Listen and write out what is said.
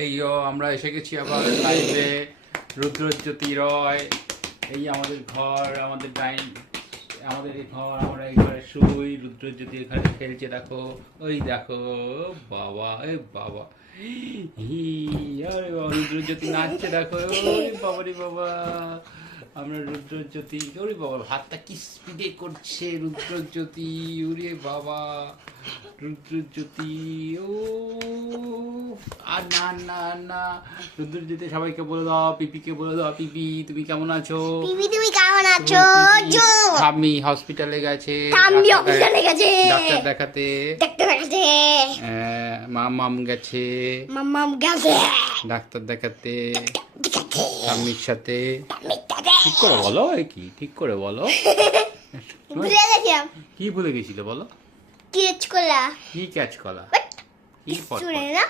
এই আমরা এসে গেছি আবার লাইভে। রুদ্রজ্যোতি রয়, এই আমাদের ঘর, আমাদের আমাদের এই ঘর, আমরা এই ঘরে শুই। রুদ্রজ্যোতি এখানে খেলছে, দেখো, ওই দেখো, বাবা, এই বাবা, আরে বাবা, রুদ্রজ্যোতি নাচছে, দেখো, ওই বাবা রে বাবা। আমরা রুদ্রজ্যোতি, ওরে বাবা, হাতটা কি স্পিডে করছে রুদ্রজ্যোতি, ওরে বাবা, রুদ্রজ্যোতি। ও আর না না না, রুদ্রজ্যোতি সবাইকে বলে দাও, পিপিকে বলে দাও, পিপি তুমি কেমন আছো? পিপি তুমি কেমন আছো? ঠাম্মি হসপিটালে গেছে, ডাক্তার দেখাতে। মামাম গেছে ডাক্তার দেখাতে ঠাম্মির সাথে। ঠিক করে বলো, কি ঠিক করে বলো, কি ভুলে গেছিল বলো? ক্যাচ কলা, কি ক্যাচ কলা, কি না